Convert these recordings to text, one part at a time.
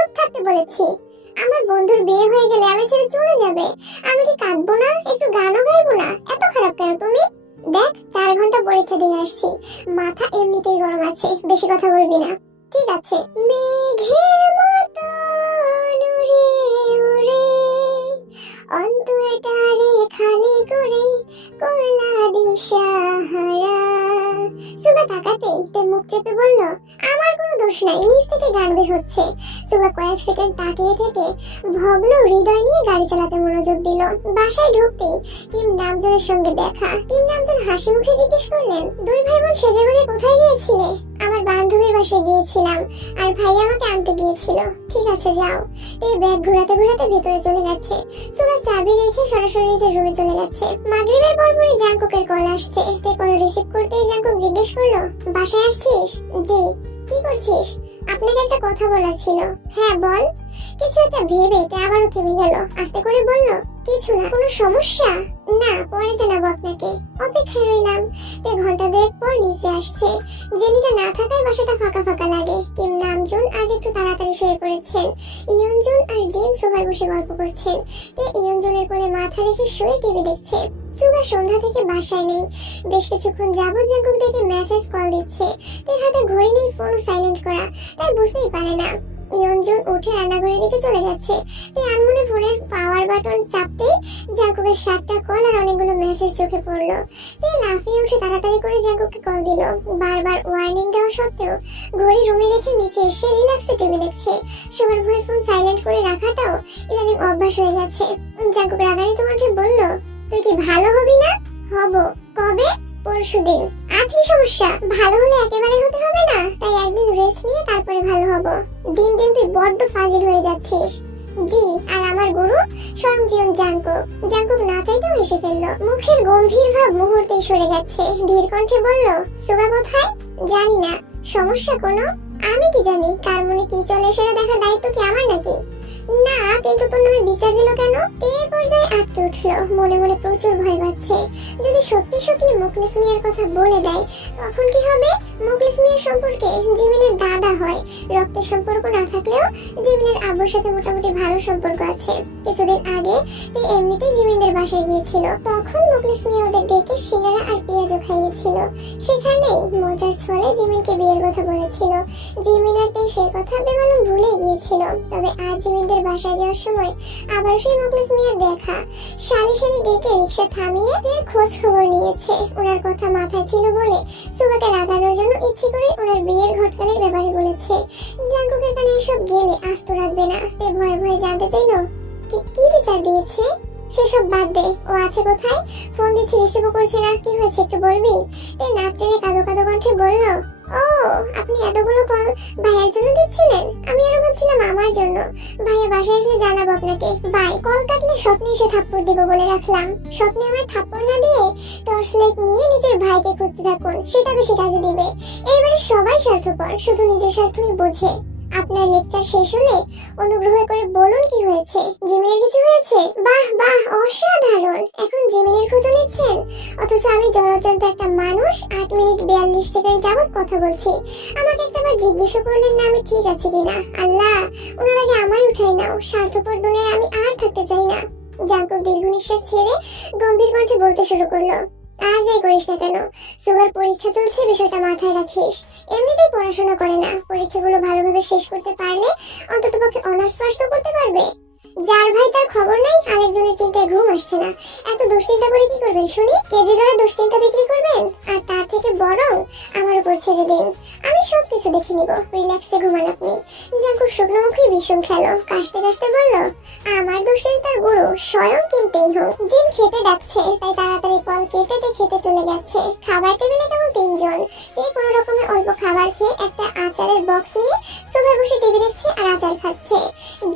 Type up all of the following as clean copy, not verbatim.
চুপ থাকতে বলেছি। আমার বন্ধুর বিয়ে হয়ে গেলে আমি ছেড়ে চলে যাবে। আমি কি কাঁদবো না? একটু গানও গাইবো না? এত খারাপ কেন তুমি? দেখ 4 ঘন্টা পরীক্ষা দিয়ে আসছি, মাথা এমনিতেই গরম আছে, বেশি কথা বলবি না। ঠিক আছে। মেঘের মতো উড়ে উড়ে অন্তরটারে খালি করে করলা দিশাহারা। সুগা তাকাতেই তে মুখ চেপে বলল, আমার কোনো দোষ নাই, নিজ থেকে গান বের হচ্ছে। সুগা কয়েক সেকেন্ড তাকিয়ে থেকে ভগ্ন হৃদয় নিয়ে গাড়ি চালাতে মনোযোগ দিল। বাসায় ঢুকতেই কিম নামজনের সঙ্গে দেখা। কিম নামজন হাসি মুখে জিজ্ঞেস করলেন, দুই ভাই বোন সেজেগুজে কোথায় গিয়েছিলে? আমার বান্ধবীর বাসায় গিয়েছিলাম, আর ভাই আমাকে আনতে গিয়েছিল। ঠিক আছে যাও। এই ব্যাগ ঘোরাতে ঘোরাতে ভেতরে চলে গেছে। সুগা চাবি রেখে সরাসরি নিজের রুমে চলে গেছে। মাগরিবের পরপরই জাঙ্কুকের কল আসছে। তে কল রিসিভ করতেই জাঙ্কুক জিজ্ঞেস করলো, বাসায় আসছিস? জি। কি করছিস? আপনাকে একটা কথা বলার ছিল। হ্যাঁ বল। কিছু একটা ভেবে তে আবারও থেমে গেল। আস্তে করে বলল, কিছু না। কোনো সমস্যা? না, পরে জানাবো আপনাকে। অপেক্ষায় রইলাম। তে ঘন্টা 2 পর নিচে আসছে। জেনিটা না থাকায় বাসাটা ফাঁকা ফাঁকা লাগে। কিম নামজুন আজ একটু তাড়াতাড়ি শুয়ে পড়েছেন। ইয়নজুন আর জিন সোফায় বসে গল্প করছেন। তে ইয়নজুনের কোলে মাথা রেখে শুয়ে টিভি দেখছে। সুগা সন্ধ্যা থেকে বাসায় নেই। বেশ কিছুক্ষণ যাবত জাঙ্কুক দেখে মেসেজ কল দিচ্ছে। তের হাতে ঘড়ি নেই, ফোন সাইলেন্ট করা, তাই বুঝতেই পারে না। ইয়নজুন উঠে রান্নাঘরের দিকে চলে গেছে। তে আনমনে ফোনের পাওয়ার বাটন চাপতেই জাঙ্কুকের 7টা কল আর অনেকগুলো মেসেজ চোখে পড়লো। তে লাফিয়ে উঠে তাড়াতাড়ি করে জাঙ্কুককে কল দিল। বারবার ওয়ার্নিং দেওয়া সত্ত্বেও ঘড়ি রুমে রেখে নিচে এসে রিল্যাক্সে টিভি দেখছে। সবার ভয়ে ফোন সাইলেন্ট করে রাখাটাও ইদানিং অভ্যাস হয়ে গেছে। জাঙ্কুক রাগান্বিত কণ্ঠে বলল, তুই কি ভালো হবি না? হব। কবে? পরশুদিন। আজ কি সমস্যা? ভালো হলে একেবারে হতে হবে না, তাই একদিন রেস্ট নিয়ে তারপরে ভালো হব। দিন দিন তুই বড্ড ফাজিল হয়ে যাচ্ছিস। জি, আর আমার গুরু স্বয়ং জিয়ন জাঙ্কুক। জাঙ্কুক না চাইতেও হেসে ফেলল। মুখের গম্ভীর ভাব মুহূর্তেই সরে গেছে। ধীর কণ্ঠে বলল, সুগা কোথায়? জানি না। সমস্যা কোনো? আমি কি জানি কার মনে কি চলে সেটা দেখার দায়িত্ব কি আমার নাকি? না, কিন্তু তোর নামে বিচার দিল কেন? তে পর্যায়ে আটকে উঠলো। মনে মনে প্রচুর ভয় পাচ্ছে। যদি সত্যি সত্যি মুখলেস মিয়ার কথা বলে দেয় তখন কি হবে? মুখলেস মিয়ার সম্পর্কে জিমিনের দাদা হয়। রক্তের সম্পর্ক না থাকলেও জিমিনের আব্বুর সাথে মোটামুটি ভালো সম্পর্ক আছে। কিছুদিন আগে তে এমনিতেই জিমিনদের বাসায় গিয়েছিল। তখন মুখলেস মিয়া ওদের ডেকে সিঙ্গারা আর পেঁয়াজও খাইয়েছিল। সেখানেই মজার ছলে জিমিনকে বিয়ের কথা বলেছিল। জিমিন আর তে সেই কথা বেমালুম ভুলে গিয়েছিল। তবে আজ জিমিনদের বাসায় যাওয়ার সময় আবার সেই মুখলেস মিয়া দেখা। শালি শালি ডেকে রিক্সা থামিয়ে এর খোঁজ খবর নিয়েছে। ওনার কথা মাথায় ছিল বলে সুগাকে রাগানোর জন্য ইচ্ছে করে ওনার বিয়ের ঘটকালির ব্যাপারে বলেছে। জাঙ্কুকের কানে এসব গেলে আস্ত রাখবে না। তে ভয়ে ভয়ে জানতে চাইল, কি বিচার দিয়েছে? সেসব বাদ দে, ও আছে কোথায়? ফোন দিচ্ছি, রিসিভও করছে না। কি হয়েছে একটু বলবি? তে নাক টেনে কাঁদো কাঁদো কণ্ঠে বলল, ও আপনি এতগুলো কল ভাইয়ার জন্য দিচ্ছিলেন? আমি আরো ভাবছিলাম আমার জন্য। ভাইয়া বাসায় আসলে জানাবো আপনাকে। বাই। কল কাটলে স্বপ্নে এসে থাপ্পড় দিব বলে রাখলাম। স্বপ্নে আমার থাপ্পড় না দিয়ে টর্চ লাইট নিয়ে নিজের ভাইকে খুঁজতে থাকুন, সেটা বেশি কাজে দিবে। এইবারে সবাই স্বার্থপর, শুধু নিজের স্বার্থই বোঝে। আপনার লেকচার শেষ হলে অনুগ্রহ করে বলুন কি হয়েছে। জিমিনের কিছু হয়েছে? বাহ বাহ, অসাধারণ। এখন জিমিনের খোঁজ নিচ্ছেন, অথচ আমি জলজন্ত একটা মানুষ 8 মিনিট 42 সেকেন্ড যাবত কথা বলছি। আমাকে একটাবার জিজ্ঞেস করলেন না আমি ঠিক আছে কিনা? আল্লাহ, ওনার আগে আমায় উঠাই নাও। স্বার্থপর দুনিয়ায় আমি আর থাকতে চাই না। জাঙ্কুক দীর্ঘ নিঃশ্বাস ছেড়ে গম্ভীর কণ্ঠে বলতে শুরু করলো, আর যাই করিস না কেন, সুগার পরীক্ষা চলছে, বিষয়টা মাথায় রাখিস। এমনিতেই পড়াশোনা করে না, পরীক্ষাগুলো ভালোভাবে শেষ করতে পারলে অন্ততপক্ষে অনার্স পাস তো করতে পারবে। যার ভাই তার খবর নাই, আরেকজনের চিন্তায় ঘুম আসছে না। এত দুশ্চিন্তা করে কি করবেন শুনি? কেজি দরে দুশ্চিন্তা বিক্রি করবেন? আর তার থেকে বরং আমার উপর ছেড়ে দিন, আমি সবকিছু দেখে নিব। রিল্যাক্সে ঘুমান আপনি। জাঙ্কুক শুকনো মুখে বিষম খেলো। কাশতে কাশতে বলল, আমার দুশ্চিন্তার গুরু স্বয়ং কিনতেই হোক। জিন খেতে ডাকছে, তাই তাড়াতাড়ি কল কেটে খেতে চলে গেছে। খাবার টেবিলে কেবল 3 জন। তে কোনো রকমে অল্প খাবার খেয়ে একটা আচারের বক্স নিয়ে সোফায় বসে টিভি দেখছে আর আচার খাচ্ছে।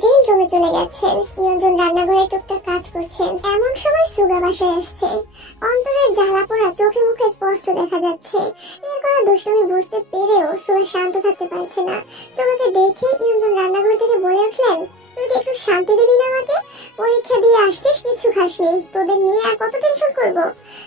জিন রুমে চলে গেছেন। ইয়নজন রান্নাঘরে টুকটাক কাজ করছেন। এমন সময় সুগা বাসায় আসছে। অন্তরের জ্বালা পোড়া চোখে মুখে স্পষ্ট দেখা যাচ্ছে। এর করা দুষ্টুমি বুঝতে পেরেও সুগা শান্ত থাকতে পারছে না। সুগাকে দেখে ইয়নজন রান্নাঘর থেকে বলে উঠলেন, তুই একটু শান্তি দিবি না আমাকে? পরীক্ষা দিয়ে আসছিস, কিছু খাসনি, তোদের নিয়ে আর কত টেনশন করব?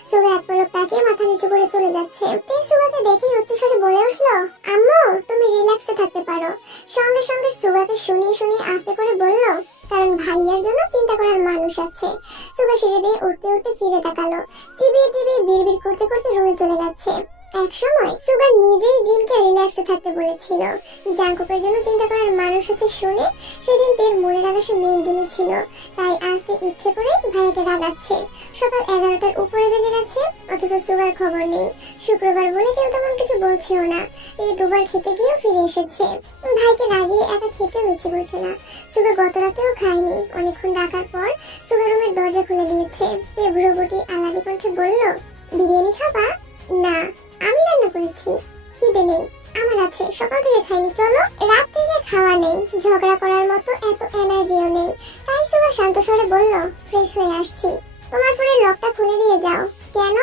সুগা এক পলক তাকিয়ে মাথা নিচু করে চলে যাচ্ছে। তে সুগাকে দেখে উচ্চস্বরে বলে উঠলো, আম্মু তুমি রিল্যাক্সে থাকতে পারো। সঙ্গে সঙ্গে সুগা সুগাকে শুনিয়ে শুনিয়ে আস্তে করে বলল, কারণ ভাইয়ার জন্য চিন্তা করার মানুষ আছে। সুগা সিঁড়ি দিয়ে উঠতে উঠতে ফিরে তাকালো, চিবিয়ে চিবিয়ে বিড়বিড় করতে করতে রুমে চলে গেছে। এক সময় সুগা নিজেই জিনকে রিল্যাক্সে থাকতে বলেছিল। জাংকুকের জন্য চিন্তা করার মানুষ আছে শুনে সেদিন তের মনের আকাশে মেন জিনে ছিল, তাই আজকে ইচ্ছে করে ভাইয়াকে রাগাচ্ছে। সকাল 11টার উপরে বেজে গেছে, অথচ সুগার খবর নেই। শুক্রবার বলে কেউ তেমন কিছু বলছেও না। এই দুবার খেতে গিয়েও ফিরে এসেছে। ভাইকে রাগিয়ে একা খেতেও ইচ্ছে করছে না। সুগা গত রাতেও খায়নি। অনেকক্ষণ ডাকার পর সুগা রুমের দরজা খুলে দিয়েছে। তে ভ্রুকুটি আলাদি কণ্ঠে বলল, বিরিয়ানি খাবা? না, আমি রান্না করেছি। খিদে নেই। আমার আছে, সকাল থেকে খাইনি। চলো। রাত থেকে খাওয়া নেই, ঝগড়া করার মতো এত এনার্জিও নেই। তাই সুগা শান্ত স্বরে বলল, ফ্রেশ হয়ে আসছি। তোমার ফোনের লকটা খুলে দিয়ে যাও। কেন?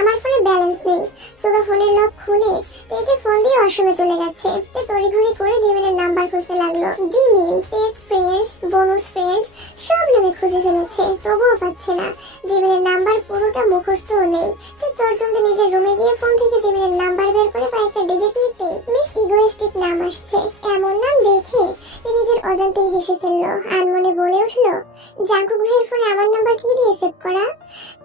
আমার ফোনে ব্যালেন্স নেই। সুগা ফোনের লক খুলে তেকে ফোন দিয়ে ওয়াশরুমে চলে গেছে। তে তড়িঘড়ি করে জিমিনের নাম্বার খুঁজতে লাগলো। Jimin, best friends, bonus friends সব নামে খুঁজে ফেলেছে, তবুও পাচ্ছে না। জিমিনের নাম্বার পুরোটা মুখস্থও নেই। তে চলচলতে নিজের রুমে গিয়ে ফোন থেকে জিমিনের নাম্বার বের করে কয়েকটা ডিজিট লিখতে মিস ইগোয়েস্টিক নাম আসছে। এমন নাম দেখে তে নিজের অজান্তেই হেসে ফেললো। আনমনে বলে উঠলো, জাংকুক ভাইয়ের ফোনে আমার নাম্বার কি দিয়ে সেভ করা?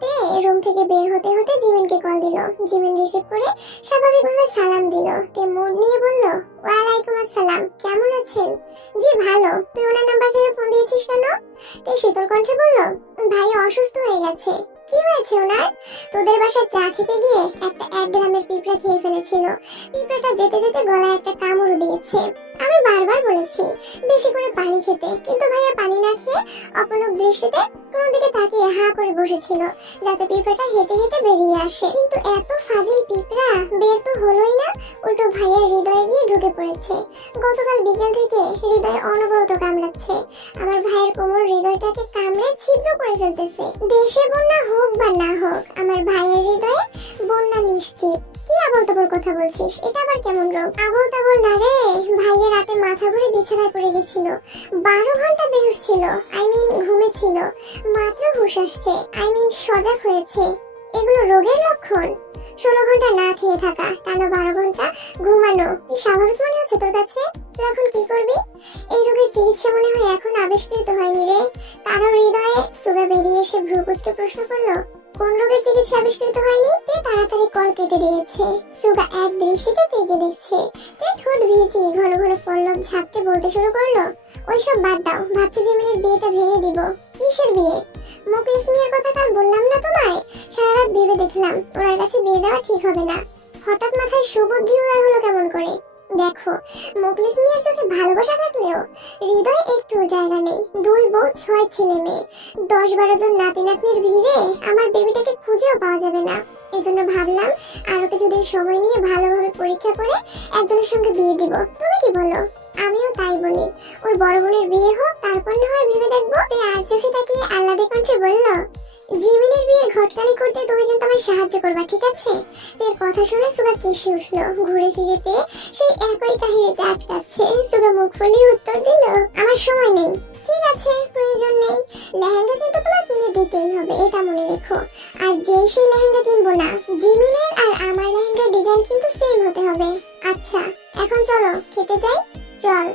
তে রুম থেকে বের হতে হতে জিমিনকে কল দিল। জিমিন রিসিভ করে স্বাভাবিকভাবে সালাম দিল। তে মুড নিয়ে বলল, ওয়ালাইকুম আসসালাম, কেমন আছেন? জি ভালো। তুই ওনার নাম্বার থেকে ফোন দিয়েছিস কেন? তে শীতল কণ্ঠে বলল, ভাই অসুস্থ হয়ে গেছে। কি হয়েছে ওনার? তোদের বাসায় চা খেতে গিয়ে একটা 1 গ্রামের পিঁপড়া খেয়ে ফেলেছিল। পিঁপড়াটা যেতে যেতে গলায় একটা কামড় দিয়েছে। আমি বারবার বলেছি বেশি করে পানি খেতে, কিন্তু ভাইয়া পানি না খেয়ে অপলক দৃষ্টিতে কোন দিকে তাকিয়ে হা করে বসেছিল, যাতে পিঁপড়াটা হেঁটে হেঁটে বেরিয়ে আসে। কিন্তু এত ফাজিল পিঁপড়া বের তো হলোই না, উল্টো ভাইয়ের হৃদয়ে গিয়ে ঢুকে পড়েছে। গতকাল বিকেল থেকে হৃদয়ে অনবরত কামড়াচ্ছে। আমার ভাইয়ের কোমল হৃদয়টাকে কামড়ে ছিদ্র করে ফেলতেছে। দেশে বন্যা হোক বা না হোক, আমার ভাইয়ের হৃদয়ে বন্যা নিশ্চিত। কি আবল তাবল কথা বলছিস? এটা আবার কেমন রোগ? আবল তাবল না রে, ভাইয়া রাতে মাথা ঘুরে বিছানায় পড়ে গেছিল। 12 ঘন্টা বেহুশ ছিল, ঘুমেছিল। মাত্র হুঁশ আসছে, সজাগ হয়েছে। এগুলো রোগের লক্ষণ? 16 ঘন্টা না খেয়ে থাকা, টানা 12 ঘন্টা ঘুমানো কি স্বাভাবিক মনে হচ্ছে তোর কাছে? তুই এখন কি করবি? এই রোগের চিকিৎসা মনে হয় এখন আবিষ্কৃত হয়নি রে। কারোর হৃদয়ে সুগা বেরিয়ে এসে ভ্রুকুচকে প্রশ্ন করলো, কোন রোগের চিকিৎসা আবিষ্কৃত হয়নি? তে তাড়াতাড়ি কল কেটে দিয়েছে। সুগা এক দৃষ্টিতে তেকে দেখছে। তে ঠোঁট ভিজিয়ে ঘন ঘন পল্লব ঝাপটে বলতে শুরু করলো, ওইসব বাদ দাও, ভাবছি জিমিনের বিয়েটা ভেঙে দিব। কিসের বিয়ে? মুকলিস মিয়ার কথা কাল বললাম না তোমায়? সারা রাত ভেবে দেখলাম ওনার কাছে বিয়ে দেওয়া ঠিক হবে না। হঠাৎ মাথায় সুবুদ্ধি উদয় হলো কেমন করে? দেখো, মুকলিস মিয়ার চোখে ভালোবাসা থাকলেও হৃদয়ে একটু জায়গা নেই। 2 বউ 6 ছেলে মেয়ে, 10-12 জন নাতি নাতনির ভিড়ে আমার বেবিটাকে খুঁজেও পাওয়া যাবে না। এজন্য ভাবলাম আরো কিছুদিন সময় নিয়ে ভালোভাবে পরীক্ষা করে একজনের সঙ্গে বিয়ে দিব। তুমি কি বলো? আমিও তাই বলি। ওর বড় বোনের বিয়ে হোক, তারপর না হয় ভেবে দেখবো। আর চোখে তাকিয়ে আহ্লাদে কণ্ঠে বলল, জিমিনের বিয়ের ঘটকালি করতে তুমি কিন্তু আমায় সাহায্য করবা, ঠিক আছে? এর কথা শুনে সুগা কেসে উঠলো। ঘুরে ফিরেতে সেই একই কাহিনীতে আটকাচ্ছে। সুগা মুখ ফুলিয়ে উত্তর দিল, আমার সময় নেই। ঠিক আছে, প্রয়োজন নেই। লেহেঙ্গা কিন্তু তোমার কিনে দিতেই হবে, এটা মনে রেখো। আর যেই সেই লেহেঙ্গা কিনবো না, জিমিনের আর আমার লেহেঙ্গার ডিজাইন কিন্তু সেম হতে হবে। আচ্ছা, এখন চলো খেতে যাই। চল।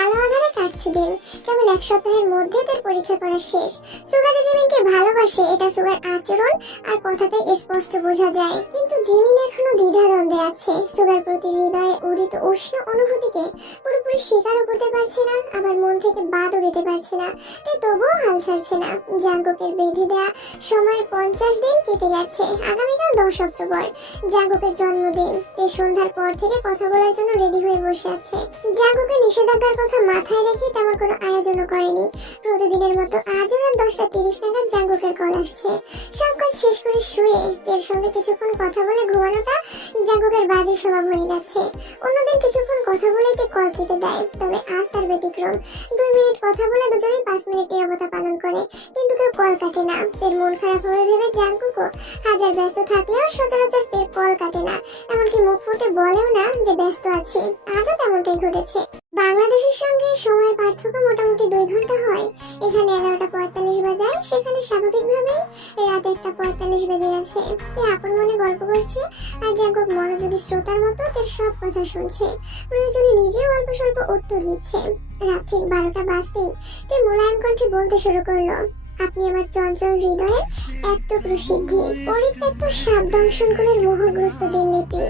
আলো আধারে কাটছে দিন। কেবল 1 সপ্তাহের মধ্যে তার পরীক্ষা করা শেষ। সুগা যে জিমিনকে ভালোবাসে এটা সুগার আচরণ আর কথাতে স্পষ্ট বোঝা যায়। কিন্তু জিমিন এখনো দ্বিধাদ্বন্দ্বে আছে। সুগার প্রতি হৃদয়ে উদিত উষ্ণ অনুভূতিকে পুরোপুরি স্বীকারও করতে পারছে না, আবার মন থেকে বাদও দিতে পারছে না। তাই তবুও হাল ছাড়ছে না। জাঙ্কুকের বেঁধে দেয়া সময়ের 50 দিন কেটে গেছে। আগামীকাল 10 অক্টোবর জাঙ্কুকের জন্মদিন। তে সন্ধ্যার পর থেকে কথা বলার জন্য রেডি হয়ে বসে আছে। জাঙ্কুকে নিষেধাজ্ঞার কথা মাথায় রেখে তেমন কোনো আয়োজনও করেনি। প্রতিদিনের মতো আজও রাত 10:30 নাগাদ জাঙ্কুকের কল আসছে। সব কাজ শেষ করে শুয়ে তের সঙ্গে কিছুক্ষণ কথা বলে ঘুমানোটা জাঙ্কুকের বাজে স্বভাব হয়ে গেছে। অন্যদিন কিছুক্ষণ কথা বলেই তে কল কেটে দেয়, তবে আজ তার ব্যতিক্রম। 2 মিনিট কথা বলে দুজনেই 5 মিনিট নীরবতা পালন করে, কিন্তু কেউ কল কাটে না। তের মন খারাপ হবে ভেবে জাঙ্কুকও হাজার ব্যস্ত থাকলেও সচরাচর তের কল কাটে না, এমনকি মুখ ফুটে বলেও না যে ব্যস্ত আছি। আজও তেমনটাই ঘটেছে। বাংলাদেশের সঙ্গে সময়ের পার্থক্য মোটামুটি 2 ঘন্টা হয়। এখানে 11:45 বাজায়, সেখানে স্বাভাবিকভাবেই রাত 1:45 বেজে গেছে। তে আপন মনে গল্প করছে আর জাঙ্কুক মনোযোগী শ্রোতার মতো তার সব কথা শুনছে, প্রয়োজনে নিজেও অল্প স্বল্প উত্তর দিচ্ছে। রাত ঠিক 12টা বাজতেই তে মোলায়েম কণ্ঠে বলতে শুরু করলো, আপনি আমার চঞ্চল হৃদয়ের এক টুকরো সিদ্ধি, পরিত্যক্ত সাপ দংশনকুলের মোহগ্রস্ত দিনলিপি,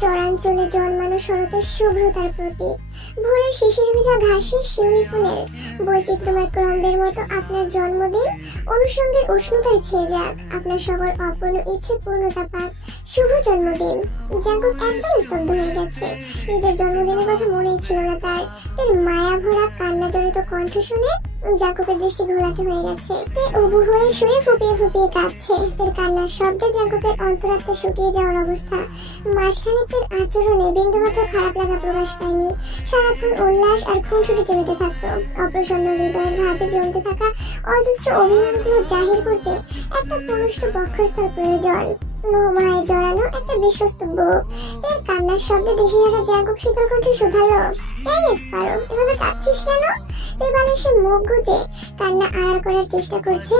চরাঞ্চলে জন্মানো শরতের শুভ্রতার প্রতীক, ভোরের শিশির ভেজা ঘাসে শিউলি ফুলের বৈচিত্র্যময় ক্রম্বের মতো আপনার জন্মদিন অনুষঙ্গের উষ্ণতায় ছেয়ে যাক, আপনার সকল অপূর্ণ ইচ্ছে পূর্ণতা পাক, শুভ জন্মদিন। জাঙ্কুক একদম স্তব্ধ হয়ে গেছে। নিজের জন্মদিনের কথা মনেই ছিল না তার। তার মায়া ভরা কান্না জড়িত কণ্ঠ শুনে জাঙ্কুকের দৃষ্টি ঘোলাটে হয়ে গেছে। তে উবু হয়ে শুয়ে ফুপিয়ে ফুপিয়ে কাঁদছে। তার কান্নার শব্দে জাঙ্কুকের অন্তরাত্মা শুকিয়ে যাওয়ার অবস্থা। মাসখানেকের আচরণে বিন্দুমাত্র খারাপ লাগা প্রকাশ পায়নি। সারাক্ষণ উল্লাস আর খুনসুটিতে মেতে থাকতো। অপ্রসন্ন হৃদয়ের ভাঁজে জমতে থাকা অজস্র অভিমানগুলো জাহির করতে একটা পুরুষ্ট বক্ষস্থল প্রয়োজন। মোহমায় জড়ানো একটা বিশ্বস্ত বুক। এর কান্নার শব্দে দেশে যারা জাঙ্কুক শীতল কণ্ঠে শুধালো, এই স্পারো, এভাবে কাঁদছিস কেন? তুই বালিশে মুখ গুজে কান্না আড়াল করার চেষ্টা করছে।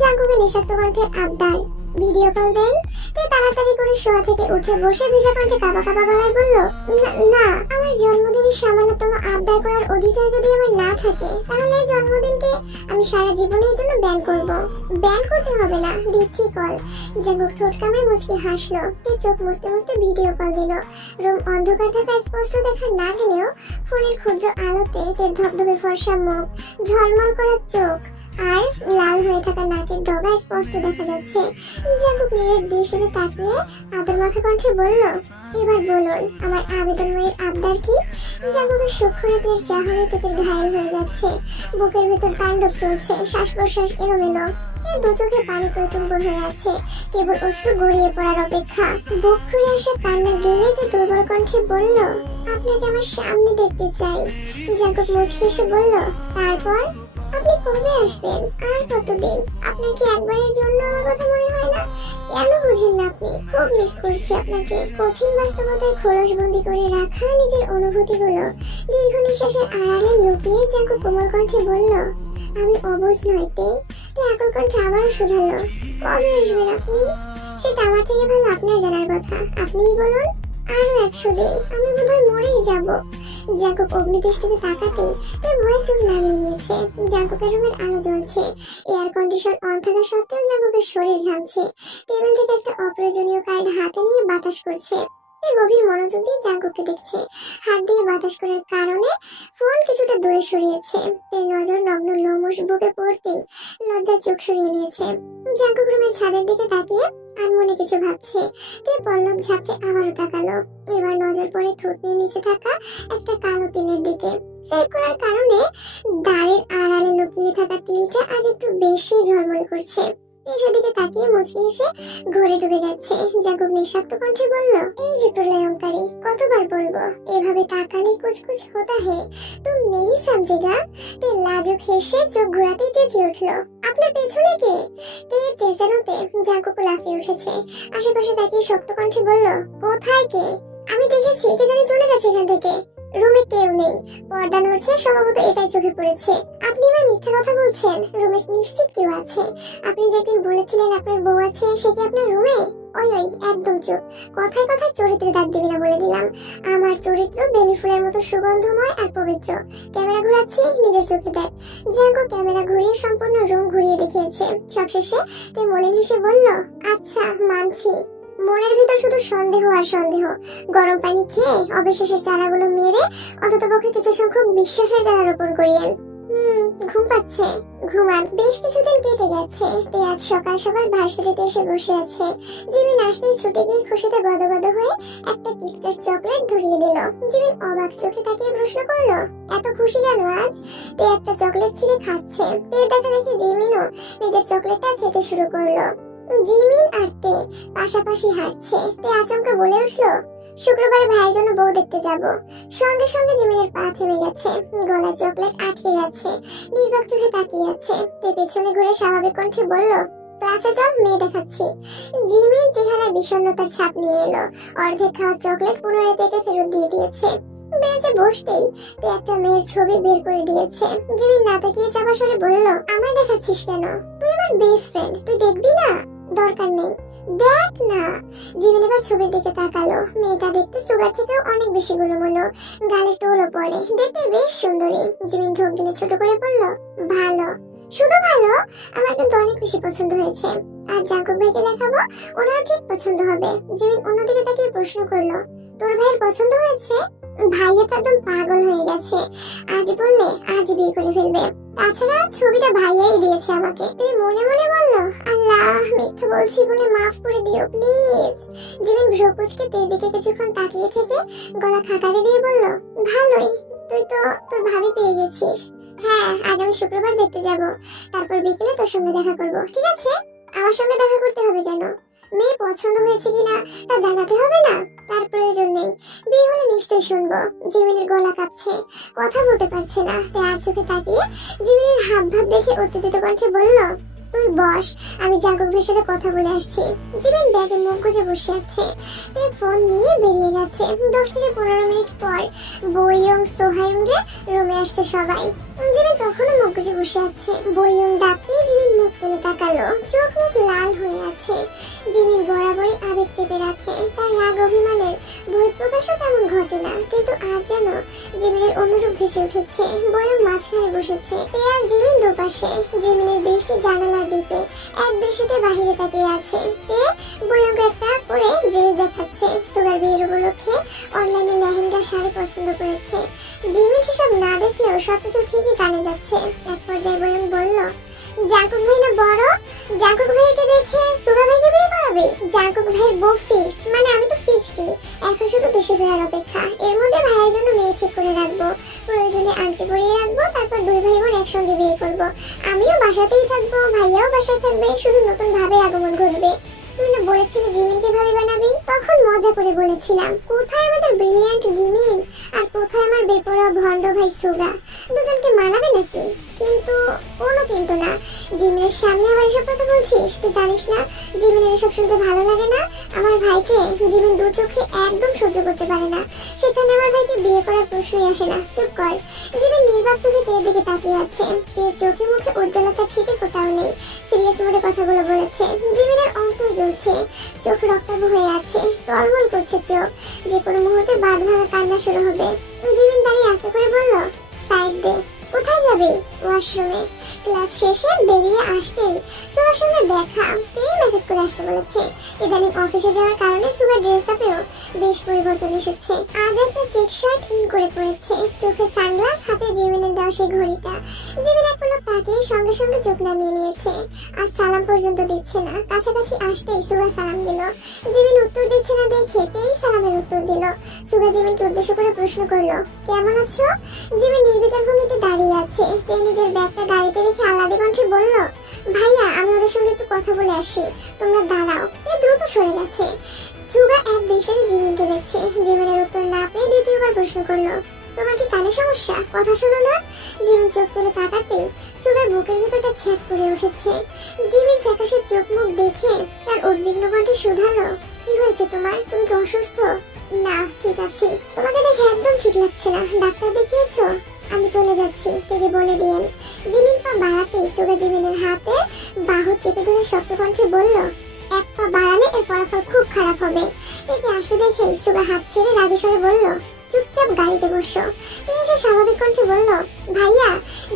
জাঙ্কুকের নিঃশব্দ কণ্ঠের আবদার, ভিডিও কল দেই। তুই তাড়াতাড়ি করে শোয়া থেকে উঠে বসে ভিজা কণ্ঠে কাঁপা কাঁপা গলায় বলল, না, আমার জন্মদিনের সামান্যতম আবদার করার অধিকার যদি আমার না থাকে, তাহলে এই জন্মদিনকে আমি সারা জীবনের জন্য ব্যান করব। ব্যান করতে হবে না, দিচ্ছি কল। জাঙ্কুক ঠোঁট কামড়ে মুচকি হাসলো। তুই চোখ মুছতে মুছতে ভিডিও কল দিল। রুম অন্ধকার থাকা স্পষ্ট দেখা না গেলেও ফোনের ক্ষুদ্র আলোতে তার ধবধবে ফর্সা মুখ, ঝলমল করা চোখ আর লাল হয়ে থাকা নাকের ডগা স্পষ্ট দেখা যাচ্ছে। জাঙ্কুক মেয়ের দৃষ্টিতে তাকিয়ে আদর মাখা কণ্ঠে বলল, এবার বলুন আমার আবেদনময়ীর আবদার কি? জাঙ্কুকের সূক্ষ্মরাতের চাহনি থেকে ঘায়েল হয়ে যাচ্ছে। বুকের ভেতর তাণ্ডব চলছে, শ্বাস প্রশ্বাস এলোমেলো। দু চোখে পানি টইটুম্বর হয়ে আছে, কেবল অশ্রু গড়িয়ে পড়ার অপেক্ষা। বুক ফুলে আসা কান্না গেলেতে দুর্বল কণ্ঠে বলল, আপনাকে আমার সামনে দেখতে চাই। জাঙ্কুক মুচকি এসে বলল, তারপর? আপনি কবে আসবেন? আর কতদিন? আপনার কি একবারের জন্য আমার কথা মনে হয় না? কেন বুঝেন না আপনি? খুব মিস করছি আপনাকে। কঠিন বাস্তবতায় খোলসবন্দি করে রাখা নিজের অনুভূতিগুলো দীর্ঘ নিঃশ্বাসের আড়ালে লুকিয়ে জাঙ্কুক কোমল কণ্ঠে বলল, আমি অবুঝ নয় তে। আকল কণ্ঠে আবারও শুধালো, কবে আসবেন আপনি? সেটা আমার থেকে ভালো আপনার জানার কথা। আপনিই বলুন। আরো 100 দিন, আমি বোধহয় মরেই যাব। জাঙ্কুক অগ্নিদৃষ্টিতে তাকাতেই তার ভয়ে চোখ নামিয়ে নিয়েছে। জাঙ্কুকের রুমের আলো জ্বলছে, এয়ার কন্ডিশন অন থাকা সত্ত্বেও জাঙ্কুকের শরীর ঘামছে। টেবিল থেকে একটা অপ্রয়োজনীয় কার্ড হাতে নিয়ে বাতাস করছে। গভীর মনোযোগ দিয়ে জাঙ্কুককে দেখছে। হাত দিয়ে বাতাস করার কারণে ফোন কিছুটা দূরে সরিয়েছে। তার নজর নগ্ন লোমশ বুকে পড়তেই লজ্জার চোখ সরিয়ে নিয়েছে। জাঙ্কুক রুমের ছাদের দিকে তাকিয়ে আনমনে কিছু ভাবছে। তাই পল্লব ঝাঁকে আবারও তাকালো। এবার নজর পড়ে থুতনির নিচে থাকা একটা কালো তিলের দিকে। সেভ করার কারণে দাড়ির আড়ালে লুকিয়ে থাকা তিলটা আজ একটু বেশি ঝলমল করছে। সেদিকে তাকিয়ে মুচকি এসে ঘরে ডুবে গেছে। জাঙ্কুক নিঃশব্দ কণ্ঠে বলল, এই যে প্রলয়ঙ্কারী, কতবার বলবো এভাবে তাকালে কুচকুচ হতা হে, তুম নেই সমঝেগা। তে লাজুক হেসে চোখ ঘোরাতে চেঁচিয়ে উঠলো, আপনার পেছনে কে? তে চেঁচানোতে জাঙ্কুক লাফিয়ে উঠেছে। আশেপাশে তাকিয়ে শক্ত কণ্ঠে বলল, কোথায় কে? আমি দেখেছি কে জানি চলে গেছে এখান থেকে। রুমে কেউ নেই, পর্দা নড়ছে, সম্ভবত এটাই চোখে পড়েছে। আপনি এবার মিথ্যা কথা বলছেন। রুমে নিশ্চিত কেউ আছে। আপনি যেদিন বলেছিলেন আপনার বউ আছে, সে কি আপনার রুমে? ওই একদম চুপ। কথায় কথায় চরিত্রে দাগ দিবি না বলে দিলাম। আমার চরিত্র বেলি ফুলের মতো সুগন্ধময় আর পবিত্র। ক্যামেরা ঘোরাচ্ছি, নিজের চোখে দেখ। জাঙ্কুক ক্যামেরা ঘুরিয়ে সম্পূর্ণ রুম ঘুরিয়ে দেখিয়েছে। সবশেষে তে মলিন হেসে বলল, আচ্ছা মানছি। মনের ভিতর শুধু সন্দেহ আর সন্দেহ। গরম পানি খেয়ে অবশেষে চারাগুলো মেরে অন্ততপক্ষে কিছু সংখ্যক বিশ্বাসের চারা রোপণ করিয়েন। ঘুম পাচ্ছে, ঘুমান। বেশ কিছুদিন কেটে গেছে। তে আজ সকাল সকাল ভার্সিটিতে এসে বসে আছে। জিমিন আসতেই ছুটে গিয়ে খুশিতে গদগদ হয়ে একটা কিটক্যাট চকলেট ধরিয়ে দিল। জিমিন অবাক চোখে তাকিয়ে প্রশ্ন করলো, এত খুশি কেন আজ? তে একটা চকলেট ছিঁড়ে খাচ্ছে। তে দেখা দেখে জিমিনও নিজের চকলেটটা খেতে শুরু করলো। জিমিন আর তে পাশাপাশি হাঁটছে। তে আচমকা বলে উঠলো, শুক্রবার ভাইয়ের জন্য বউ দেখতে যাব। সঙ্গে সঙ্গে জিমিনের পা থেমে গেছে, গলায় চকলেট আটকে গেছে, নির্বাক চোখে তাকিয়ে আছে। তে পেছনে ঘুরে স্বাভাবিক কণ্ঠে বলল, ক্লাসে চল, মেয়ে দেখাচ্ছি। জিমিন চেহারায় বিষণ্ণতার ছাপ নিয়ে এলো। অর্ধেক খাওয়া চকলেট পুনরায় থেকে ফেরত দিয়ে দিয়েছে। বেঞ্চে বসতেই তে একটা মেয়ের ছবি বের করে দিয়েছে। জিমিন না তাকিয়ে চাপা সরে বলল, আমায় দেখাচ্ছিস কেন? তুই আমার বেস্ট ফ্রেন্ড, তুই দেখবি না? দরকার নেই, দেখ না। জিমিন এবার ছবির দিকে তাকালো। মেয়েটা দেখতে সুগার থেকেও অনেক বেশি গোলমোলো, গালে টোলও পড়ে, দেখতে বেশ সুন্দরী। জিমিন ঢোক গিলে ছোট করে বলল, ভালো, শুধু ভালো? আমার কিন্তু অনেক বেশি পছন্দ হয়েছে। আর জাঙ্কুক ভাইকে দেখাবো, ওনাও ঠিক পছন্দ হবে। জিমিন অন্যদিকে তাকিয়ে প্রশ্ন করলো, তোর ভাইয়ের পছন্দ হয়েছে? ভাইয়া তো একদম পাগল হয়ে গেছে, আজ বললে আজ বিয়ে করে ফেলবে। তাছাড়া ছবিটা ভাইয়াই দিয়েছে আমাকে। তুই মনে মনে বলল, আল্লাহ, মিথ্যা বলছি বলে মাফ করে দিও প্লিজ। জিমিন ভ্রুকুচকে তের দিকে কিছুক্ষণ তাকিয়ে থেকে গলা খাকারে দিয়ে বলল, ভালোই, তুই তো তোর ভাবি পেয়ে গেছিস। হ্যাঁ, আগামী শুক্রবার দেখতে যাব, তারপর বিকেলে তোর সঙ্গে দেখা করব, ঠিক আছে? আমার সঙ্গে দেখা করতে হবে কেন? মেয়ে পছন্দ হয়েছে কিনা তা জানাতে হবে না? তার প্রয়োজন নেই, বিয়ে হলে নিশ্চয়ই শুনবো। জিমিনের গলা কাঁপছে, কথা বলতে পারছে না। তাই আর চোখে তাকিয়ে জিমিনের হাব ভাব দেখে উত্তেজিত কণ্ঠে বলল, তুই বস, আমি জাঙ্কুক ভাইয়ের সাথে কথা বলে আসছি। জিমিন ব্যাগে মুখ গুজে বসে আছে। তাই ফোন নিয়ে বেরিয়ে গেছে। 10 থেকে 15 মিনিট পর বইয়ং সোহাইমরে রুমে আসছে সবাই। জিমিন তখনও মুখ গুজে বসে আছে। বইয়ং ডাকতে জিমিন মুখ তুলে তাকালো, চোখ মুখ লাল হয়ে আছে। জিমিন বরাবরই আবেগ চেপে রাখে, তার রাগ অভিমানের বহিঃপ্রকাশও তেমন ঘটে না, কিন্তু আজ যেন জিমিনের অন্যরূপ ভেসে উঠেছে। বইয়ং মাঝখানে বসেছে, আর জিমিন দুপাশে। জিমিনের দৃষ্টি জানালার দিকে, এক দৃষ্টিতে বাহিরে তাকিয়ে আছে। তে বইয়ং একটা করে ড্রেস দেখাচ্ছে। সুগার বিয়ের উপলক্ষে অনলাইনে লেহেঙ্গা শাড়ি পছন্দ করেছে। জিমিন সেসব না দেখলেও সবকিছু ঠিকই কানে যাচ্ছে। এক পর্যায়ে বইয়ং বলল, জাঙ্কুক ভাই না বড়, জাঙ্কুক ভাইকে দেখে সুগা ভাইকে বিয়ে করাবে? জাঙ্কুক ভাইয়ের বউ ফিক্সড, মানে আমি তো ফিক্সডই, এখন শুধু দেশে ফেরার অপেক্ষা। এর মধ্যে ভাইয়ের জন্য মেয়ে ঠিক করে রাখবো, প্রয়োজনে আংটি পরিয়ে রাখবো, তারপর দুই ভাই বোন একসঙ্গে বিয়ে করবো। আমিও বাসাতেই থাকবো, ভাইয়াও বাসায় থাকবে, শুধু নতুন ভাবের আগমন ঘটবে। তুই না বলেছিলি জিমিনকে ভাবি বানাবি? তখন মজা করে বলেছিলাম, কোথায় আমাদের ব্রিলিয়ান্ট জিমিন আর কোথায় আমার বেপরোয়া ভন্ড ভাই সুগা? দুজনকে মানাবে নাকি? কিন্তু কোনো কিন্তু না। জিমিনের সামনে আবার এসব কথা বলছিস? তুই জানিস না জিমিনের এসব শুনতে ভালো লাগে না? আমার ভাইকে জিমিন দু চোখে একদম সহ্য করতে পারে না, সেখানে আমার ভাইকে বিয়ে করার প্রশ্নই আসে না। চুপ কর। জিমিন নির্বাক চোখে তের দিকে তাকিয়ে আছে। তের চোখে মুখে উজ্জ্বলতা ঠিকই ফোটাও নেই, সিরিয়াস মোডে কথাগুলো বলেছে। জিমিনের অন্তর জ্বলছে, চোখ রক্তাভ হয়ে আছে, টলমল করছে চোখ, যে কোনো মুহূর্তে বাঁধ ভাঙা কান্না শুরু হবে। জিমিন দাঁড়িয়ে আস্তে করে বলল, সাইড দে। কোথায় যাবি? ওয়াশরুমে। ক্লাস শেষে বেরিয়ে আসতেই সুগার সঙ্গে দেখা, তেই মেসেজ করে আসতে বলেছে। ইদানিং অফিসে যাওয়ার কারণে সুগার ড্রেস আপেও বেশ পরিবর্তন এসেছে। আজ একটা চেক শার্ট ইন করে পড়েছে, চোখে সানগ্লাস, হাতে জিমিনের দেওয়া সেই ঘড়িটা। জিমিন এক পলক তাকিয়ে সঙ্গে সঙ্গে চোখ নামিয়ে নিয়েছে। আর সালাম পর্যন্ত দিচ্ছে না। কাছাকাছি আসতেই সুগা সালাম দিল। জিমিন উত্তর দিচ্ছে না দেখে তেই সালামের উত্তর দিল। সুগা জিমিনকে উদ্দেশ্য করে প্রশ্ন করলো, কেমন আছো? জিমিন নির্বিকার ভঙ্গিতে দাঁড়িয়ে আছে। তে নিজের ব্যাগটা গাড়িতে রেখে আলাদা কণ্ঠে বলল, ভাইয়া আমি ওদের সঙ্গে একটু কথা বলে আসি, তোমরা দাঁড়াও। তে দ্রুত সরে গেছে। সুগা এক দৃষ্টিতে জিমিনকে দেখছে। জিমিনের উত্তর না পেয়ে দ্বিতীয়বার প্রশ্ন করলো, তোমার কি কানে সমস্যা? কথা শোনো না? জিমিন চোখ তুলে তাকাতেই সুগার বুকের ভিতরটা ছেদ করে উঠেছে। জিমিন ফ্যাকাশে চোখ মুখ দেখে তার উদ্বিগ্ন কণ্ঠে শুধালো, কি হয়েছে তোমার? তুমি কি অসুস্থ? না, ঠিক আছি। তোমাকে দেখে একদম ঠিক লাগছে না, ডাক্তার দেখিয়েছো? আমি চলে যাচ্ছি, থেকে বলে দিয়েন। জিমিন পা বাড়াতেই সুগা জিমিনের হাতে বাহু চেপে ধরে শক্ত কণ্ঠে বলল, এক পা বাড়ালে এর ফলাফল খুব খারাপ হবে। থেকে আসতে দেখে সুগা হাত ছেড়ে রাগে স্বরে বলল, চুপচাপ গাড়িতে বসো। সে স্বাভাবিক কণ্ঠে বলল, ভাইয়া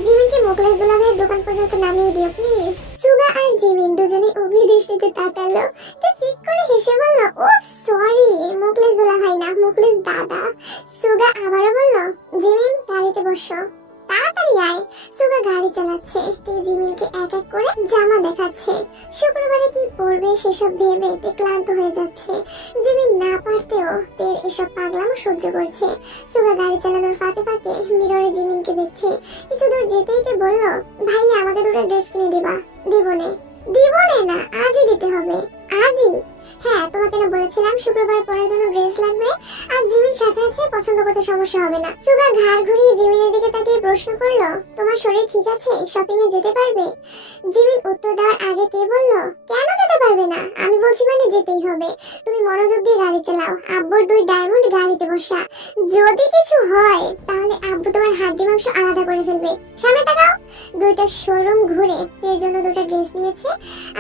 জিমিনকে মোকলেস দুলাভাইয়ের দোকান পর্যন্ত নামিয়ে দিও প্লিজ। সুগা আর জিমিন দুজনে অগ্নি দৃষ্টিতে তাকালো। তে ফিক করে হেসে বলল, ও সরি, মোকলেস দুলাভাই না, মোকলেস দাদা। সুগা আবারও বলল, জিমিন গাড়িতে বসো, তাড়াতাড়ি আয়। সুগা গাড়ি চালাচ্ছে। তে জিমিনকে এক এক করে জামা দেখাচ্ছে। শুক্রবারে কি পরবে সেসব ভেবে তে ক্লান্ত হয়ে যাচ্ছে। জিমিন না পারতেও তে এসব পাগলামো সহ্য করছে। সুগা গাড়ি চালানোর ফাঁকে ফাঁকে মিররে জিমিনকে দেখছে। কিছু দূর যেতেই তে বলল, ভাইয়া আমাকে দুটো ড্রেস কিনে দিবা? দিবনে? দিবনে না, আজই দিতে হবে। আজই? হ্যাঁ, তোমাকে না বলেছিলাম শুক্রবার পরার জন্য ড্রেস লাগবে, আর জিমিন সাথে আছে, পছন্দ করতে সমস্যা হবে না। সুগা ঘাড় ঘুরিয়ে জিমিনের দিকে তাকিয়ে প্রশ্ন করলো, তোমার শরীর ঠিক আছে, শপিং এ যেতে পারবে? জিমিন উত্তর দেওয়ার আগে তে বলল, কেন যেতে পারবে না? আমি বলছি মানে যেতেই হবে। তুমি মনোযোগ দিয়ে গাড়ি চালাও, আব্বুর 2 ডায়মন্ড গাড়িতে বসা, যদি কিছু হয় তাহলে আব্বু তোমার হাড্ডি মাংস আলাদা করে ফেলবে। সামনে তাকাও। 2টা শোরুম ঘুরে এর জন্য 2টা ড্রেস নিয়েছে,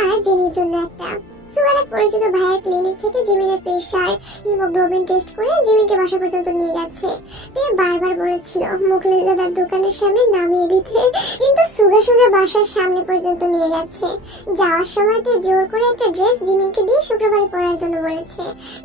আর জেনির জন্য একটা। সুগার এক পরিচিত ভাইয়ের ক্লিনিক থেকে জিমিনের প্রেসার হিমোগ্লোবিন টেস্ট করে জিমিনকে বাসা পর্যন্ত নিয়ে গেছে। তে বারবার বলেছিল মুখলেস দাদার দোকানের সামনে নামিয়ে দিতে, কিন্তু সুগা সোজা বাসার সামনে পর্যন্ত নিয়ে গেছে। যাওয়ার সময় তে জোর করে একটা ড্রেস জিমিনকে দিয়ে শুক্রবারে পরার জন্য বলেছে।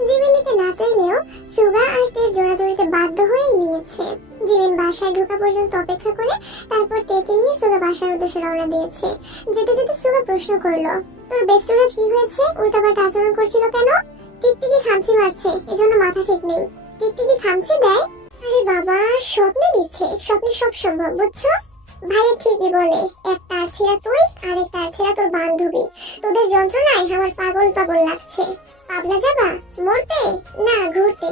জিমিন নিতে না চাইলেও সুগা আর তে জোরাজোরিতে বাধ্য হয়েই নিয়েছে। জিমিন বাসায় ঢোকা পর্যন্ত অপেক্ষা করে তারপর তেকে নিয়ে সুগা বাসার উদ্দেশ্যে রওনা দিয়েছে। যেতে যেতে সুগা প্রশ্ন করলো, তোর বেস্টুরাজ কি হয়েছে? উল্টাপাল্টা আচরণ করছিল কেন? টিকটিকি খামচি মারছে, এজন্য মাথা ঠিক নেই। টিকটিকি খামচি দেয়? আরে বাবা, স্বপ্নে দিচ্ছে, স্বপ্নে সব সম্ভব, বুঝছো? ভাইয়া ঠিকই বলে, এক তার ছিঁড়া তুই, আরেক তার ছিঁড়া তোর বান্ধবী। তোদের যন্ত্রণায় আমার পাগল পাগল লাগছে। পাবনা যাবা? মরতে না ঘুরতে?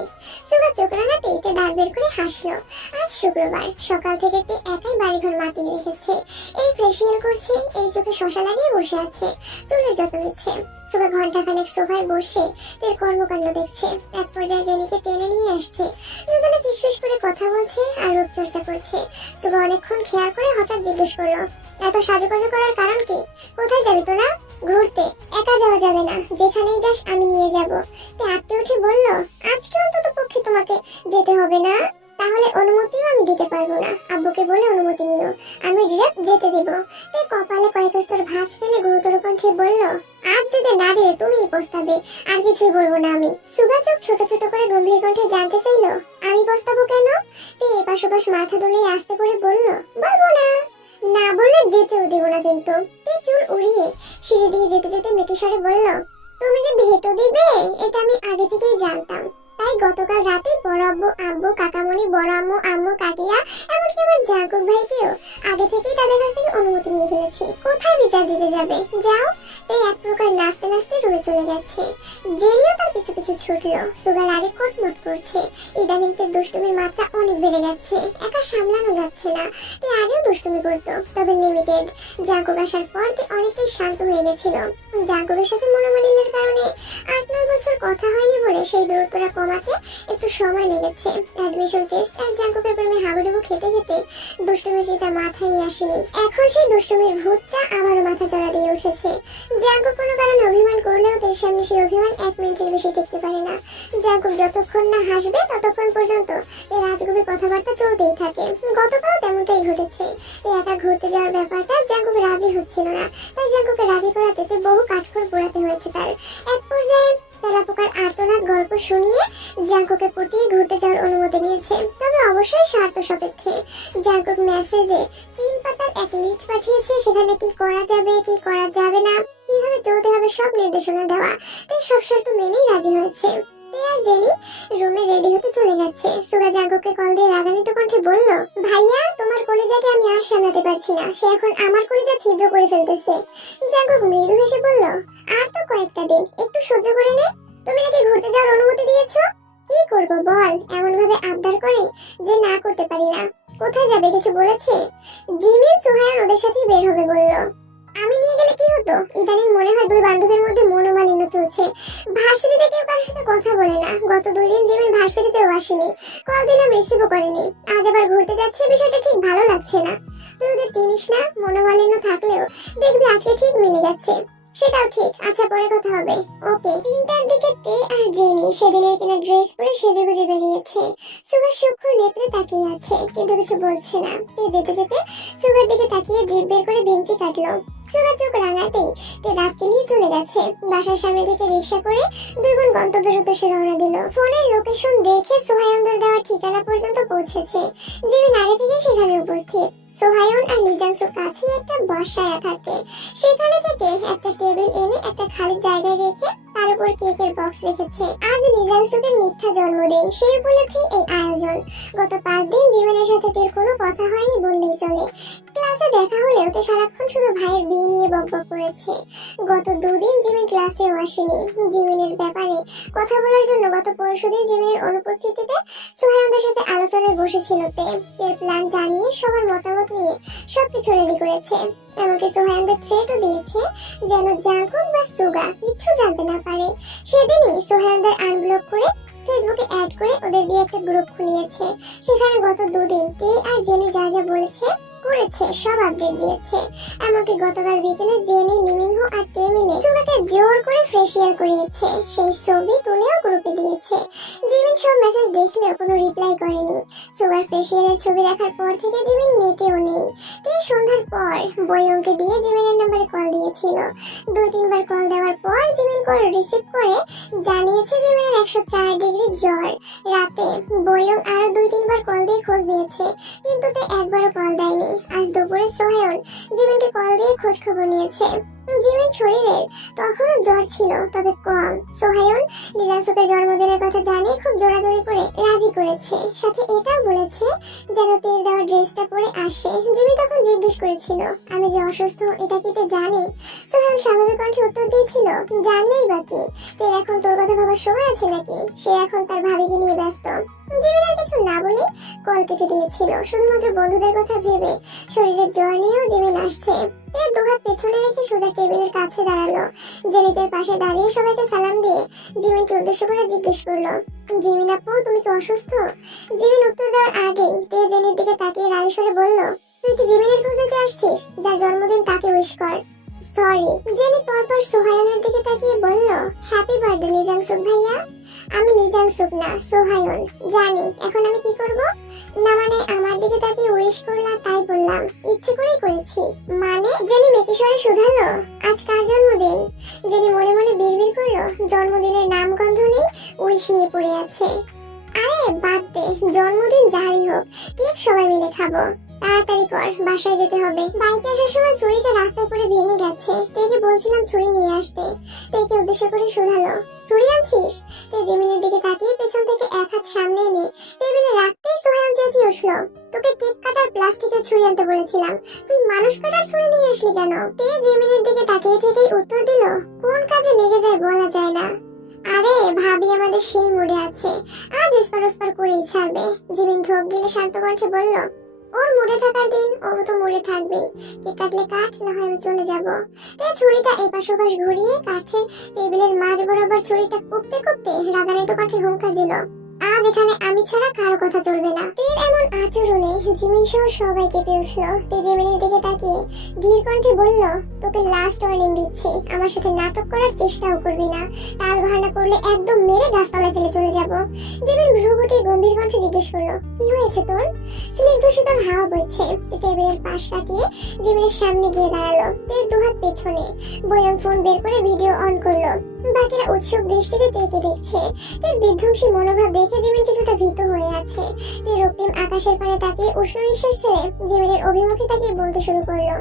সুগা চোখ রাঙাতেই তে দাঁত বের করে হাসলো। আজ শুক্রবার, সকাল থেকে তে একাই বাড়িঘর মাতিয়ে রেখেছে। এই ফেসিয়াল করছে, এই চোখে শশা লাগিয়ে বসে আছে, চুলের যত্ন নিচ্ছে। সুগা ঘন্টাখানেক সোফায় বসে তের কর্মকাণ্ড দেখছে। এক পর্যায়ে জেনিকে টেনে নিয়ে আসছে, দুজনে ফিসফিস করে কথা বলছে আর রূপচর্চা করছে। সুগা অনেকক্ষণ খেয়াল করে হঠাৎ জিজ্ঞেস করলো, এত সাজুগুজু করার কারণ কি? কোথায় যাবি তোরা? ঘুরতে। একা যাওয়া যাবে না, যেখানেই যাস আমি নিয়ে যাব। তে আটকে উঠে বলল, আজকে অন্তত পক্ষে তোমাকে যেতে হবে না। তাহলে অনুমতিও আমি দিতে পারবো না, আব্বুকে বলে অনুমতি নিও, আমি ডিরেক্ট যেতে দেব। তে কপালে কয়েক স্তর ভাঁজ ফেলে গুরুতর কণ্ঠে বলল, আজ যেতে না দিয়ে তুমিই পস্তাবে, আর কিছুই বলবো না আমি। সুগা চোখ ছোট ছোট করে গম্ভীর কণ্ঠে জানতে চাইলো, আমি পস্তাবো কেন? তে এপাশ ওপাশ মাথা দুলিয়ে আস্তে করে বলল, বলবো না, না বললে যেতেও দেব না কিন্তু। তে চুল উড়িয়ে সিঁড়ি দিয়ে যেতে যেতে মেকি স্বরে বলল, তুমি যে ভেটো দিবে এটা আমি আগে থেকেই জানতাম, তাই গতকাল রাতে বড় আব্বু, আব্বু, কাকামণি, বড় আম্মু, আম্মু, কাকিয়া, এমনকি আমার জাগুক ভাইকেও আগে থেকেই তাদের কাছ থেকে অনুমতি নিয়ে ফেলেছি। কোথায় বিচার দিতে যাবে? যাও। তাই এক প্রকার নাচতে নাচতে রুমে চলে গেছে। জেনিও তার পিছু পিছু ছুটলো। সুগার আগে কটমট করছে, ইদানিং তে দুষ্টুমির মাত্রা অনেক বেড়ে গেছে, একা সামলানো যাচ্ছে না। তাই আগেও দুষ্টুমি করতো, তবে লিমিটেড। জাগুক আসার পর তে অনেকটাই শান্ত হয়ে গেছিল। জাগুকের সাথে মনোমালিন্যের কারণে 8-9 বছর কথা হয়নি বলে সেই দূরত্বটা কমাতে একটু সময় লেগেছে। অ্যাডমিশন টেস্ট আর জাঙ্কুকের প্রেমে হাবুডুবু খেতে খেতে দুষ্টুমির চিন্তা মাথায় আসেনি। এখন সেই দুষ্টুমির ভূতটা আবারও মাথা চড়া দিয়ে উঠেছে। জাঙ্কুক কোনো কারণে অভিমান করলেও তার সামনে সেই অভিমান 1 মিনিটের বেশি টিকতে পারে না। জাঙ্কুক যতক্ষণ না হাসবে ততক্ষণ পর্যন্ত এই রাজগুবি কথাবার্তা চলতেই থাকে। গতকাল তেমনটাই ঘটেছে। এই একা ঘুরতে যাওয়ার ব্যাপারটা জাঙ্কুক রাজি হচ্ছিল না, তাই জাঙ্কুকে রাজি করাতে বহু কাঠখড় পোড়াতে হয়েছে তার। এক পর্যায়ে তেলাপোকার আর্তনাদ গল্প শুনিয়ে জাঙ্কুকে পটিয়ে ঘুরতে যাওয়ার অনুমতি নিয়েছে, তবে অবশ্যই শর্ত সাপেক্ষে। জাঙ্কুক মেসেজে 3 পাতার এক লিস্ট পাঠিয়েছে, সেখানে কি করা যাবে কি করা যাবে না, কিভাবে চলতে হবে সব নির্দেশনা দেওয়া। তাই সব শর্ত মেনেই রাজি হয়েছে। আর জেনি রুমে রেডি হতে চলে গেছে। সুগা জাঙ্কুককে কল দিয়ে রাগান্বিত কণ্ঠে বলল, ভাইয়া তোমার কলিজাকে আমি আর সামলাতে পারছি না, সে এখন আমার কলিজা ছিদ্র করে ফেলতেছে। জাঙ্কুক মৃদু হেসে বলল, আর তো কয়েকটা দিন, একটু সহ্য করে নে। তুমি নাকি ঘুরতে যাওয়ার অনুমতি দিয়েছো? কি করব বল, এমন ভাবে আবদার করে যে না করতে পারি না। কোথায় যাবে কিছু বলেছে? জিমিন সুহায়ন ওদের সাথে বের হবে বলল। আমি নিয়ে গেলে কি হতো? ইদানিং মনে হয় 2 বান্ধবীর মধ্যে মনোমালিন্য চলছে। ভার্সিটিতে কেউ কারোর সাথে কথা বলে না। গত 2 দিন জিমিন ভার্সিটিতেও আসেনি, কল দিলাম রিসিভও করেনি। আজ আবার ঘুরতে যাচ্ছে, বিষয়টা ঠিক ভালো লাগছে না। তুই ওদের চিনিস না, মনোমালিন্য থাকলেও দেখবি আজকে ঠিক মিলে গেছে। সেটাও ঠিক, আচ্ছা পরে কথা হবে। ওকে। 3টার দিকে তে আর জেনি সেদিনের কিনা ড্রেস পরে সেজেগুজে বেরিয়েছে। সুগার সূক্ষ্ম নেত্রে তাকিয়ে আছে, কিন্তু কিছু বলছে না। তে যেতে যেতে সুগার দিকে তাকিয়ে জিভ বের করে ভেঙচি কাটলো। সুগার চোখ রাঙাতেই তে দাঁত কেলিয়ে চলে গেছে। বাসার সামনে থেকে রিক্সা করে 2 বোন গন্তব্যের উদ্দেশ্যে রওনা দিল। ফোনের লোকেশন দেখে সোহায়নদের দেওয়া ঠিকানা পর্যন্ত পৌঁছেছে। জিমিন আগে থেকে সেখানে উপস্থিত। সোহায়ন আর লিজাংসুর কাছে একটা বসায়া থাকে, সেখানে থেকে একটা টেবিল এনে একটা খালি জায়গায় রেখে তার উপর কেকের বক্স রেখেছে। আজ লিজাংসুকের মিথ্যা জন্মদিন, সেই উপলক্ষে এই আয়োজন। গত 5 দিন জীবনের সাথে তের কোনো কথা হয়নি বললেই চলে। ক্লাসে দেখা হলেও তে সারাক্ষণ শুধু ভাইয়ের বিয়ে নিয়ে বকবক করেছে। গত 2 দিন জিমিন ক্লাসেও আসেনি। জিমিনের ব্যাপারে কথা বলার জন্য গত পরশুদিন জিমিনের অনুপস্থিতিতে সোহায়নদের সাথে আলোচনায় বসেছিল তে। এর প্ল্যান জানিয়ে সবার মতামত নিয়ে সবকিছু রেডি করেছে। এমনকি সোহায়নদের থ্রেটও দিয়েছে যেন জাঙ্কুক বা সুগা কিছু জানতে না পারে। সেদিনই সোহায়নদের আনব্লক করে ফেসবুকে অ্যাড করে ওদের দিয়ে একটা গ্রুপ খুলিয়েছে। সেখানে গত 2 দিন তে আর জেনি যা যা বলেছে করেছে সব আপডেট দিয়েছে। এমনকি গতকাল বিকেলে জেনি, লিমিনহো আর তে মিলে সুগাকে জোর করে ফেসিয়াল করিয়েছে। সেই ছবি তুলেও গ্রুপে দিয়েছে। জিমিন সব মেসেজ দেখলেও কোনো রিপ্লাই করেনি। সুগার ফেসিয়ালের ছবি দেখার পর থেকে জিমিন নেটেও নেই। তে সন্ধ্যার পর বয়ংকে দিয়ে জিমিনের নম্বরে কল দিয়েছিল। 2-3 বার কল দেওয়ার পর জিমিন কল রিসিভ করে জানিয়েছে জিমিনের 104 ডিগ্রি জ্বর। রাতে বয়ং আরো 2-3 বার কল দিয়ে খোঁজ দিয়েছে, কিন্তু তে একবারও কল দেয়নি। আজ দুপুরে সোহায়ন জিমিনকে কল দিয়ে খোঁজ খবর নিয়েছে। জিমিন শরীরের তখনও জ্বর ছিল, তবে কম। সোহায়ন লিজাংসুকের জন্মদিনের কথা জানিয়ে খুব জোরাজোরি করে রাজি করেছে। সাথে এটাও বলেছে যেন তেল দেওয়া ড্রেসটা পরে আসে। জিমি তখন জিজ্ঞেস করেছিল, আমি যে অসুস্থ এটা কি তে জানে? সোহায়ন স্বাভাবিক কণ্ঠে উত্তর দিয়েছিল, জানলেই বাকি, তেল এখন তোর কথা ভাবার সময় আছে নাকি? সে এখন তার ভাবিকে নিয়ে ব্যস্ত। জিমিন আর কিছু না বলে কল কেটে দিয়েছিল। শুধুমাত্র বন্ধুদের কথা ভেবে শরীরের জ্বর নিয়েও জিমিন আসছে। এর দুহাত পেছনে রেখে সোজা টেবিলের কাছে দাঁড়ালো। জেনিতের পাশে দাঁড়িয়ে সবাইকে সালাম দিয়ে জিমিনকে উদ্দেশ্য করে জিজ্ঞেস করলো, জিমিন আপু তুমি কি অসুস্থ? জিমিন উত্তর দেওয়ার আগেই তে জেনির দিকে তাকিয়ে রাগী স্বরে বলল, তুই কি জিমিনের খোঁজ নিতে আসছিস? যার জন্মদিন তাকে উইশ কর। সরি। জেনি পরপর সোহায়নের দিকে তাকিয়ে বলল, হ্যাপি বার্থডে লিজাংসুক ভাইয়া। আমি লিজাংসুক না, সোহায়ন। জানি এখন আমি কি করব? না মানে আমার দিকে তাকিয়ে উইশ করলা তাই বললাম, ইচ্ছে করেই করেছি। মানে? জেনি মেকি স্বরে শুধালো, আজ কার জন্মদিন? জেনি মনে মনে বিড়বিড় করলো, জন্মদিনের নামগন্ধ নেই, উইশ নিয়ে পড়ে আছে। আরে বাদ দে, জন্মদিন যারই হোক, কেক সবাই মিলে খাবো। তাড়াতাড়ি কর, বাসায় যেতে হবে। বাইকে আসার সময় ছুরিটা রাস্তায় পড়ে ভেঙে গেছে। তেকে বলছিলাম ছুরি নিয়ে আসতে। তেকে উদ্দেশ্য করে শুধালো, ছুরি আনছিস? তে জিমিনের দিকে তাকিয়ে পেছন থেকে এক হাত সামনে এনে টেবিলে রাখতেই সোহায়ন চেঁচিয়ে উঠলো, তোকে কেক কাটার প্লাস্টিকের ছুরি আনতে বলেছিলাম, তুই মানুষ কাটার ছুরি নিয়ে আসলি কেন? তে জিমিনের দিকে তাকিয়ে থেকেই উত্তর দিল, কোন কাজে লেগে যায় বলা যায় না। আরে ভাবি আমাদের সেই মুডে আছে, আজ স্পার করেই ছাড়বে। জিমিন ঢোক গিলে শান্ত কণ্ঠে বলল, ওর মুড়ে থাকার দিন ও তো মুড়ে থাকবেই। কেক কাটলে কাট, না হয় আমি চলে যাব। তাই ছুরিটা এপাশ ওপাশ ঘুরিয়ে কাঠের টেবিলের মাঝ বরাবর ছুরিটা কুপতে কুপতে রাগান্বিত কণ্ঠে হুঙ্কার দিল, আজ এখানে আমি ছাড়া কারো কথা চলবে না। তের এমন আচরণে জিমিন সহ সবাই কেঁপে উঠল। তে জিমিনের দিকে তাকিয়ে ধীর কণ্ঠে বলল, তোকে লাস্ট ওয়ার্নিং দিচ্ছি, আমার সাথে নাটক করার চেষ্টাও করবি না। তাল বাহানা করলে একদম মেরে গাছতলায় ফেলে চলে যাব। জিমিন ভ্রু গুটিয়ে গম্ভীর কণ্ঠে জিজ্ঞেস করলো, কি হয়েছে তোর? স্নিগ্ধ শীতল হাওয়া বইছে। টেবিলের পাশ কাটিয়ে জিমিনের সামনে গিয়ে দাঁড়ালো। তের দুহাত পেছনে। বয়ং ফোন বের করে ভিডিও অন করলো। বাকিরা উৎসুক দৃষ্টিতে তেকে দেখছে। তের বিধ্বংসী মনোভাব দেখে জিমিন কিছুটা ভীত হয়ে আছে। তে রক্তিম আকাশের পানে তাকিয়ে উষ্ণ নিঃশ্বাস ছেড়ে জিমিনের অভিমুখে তাকিয়ে বলতে শুরু করলো,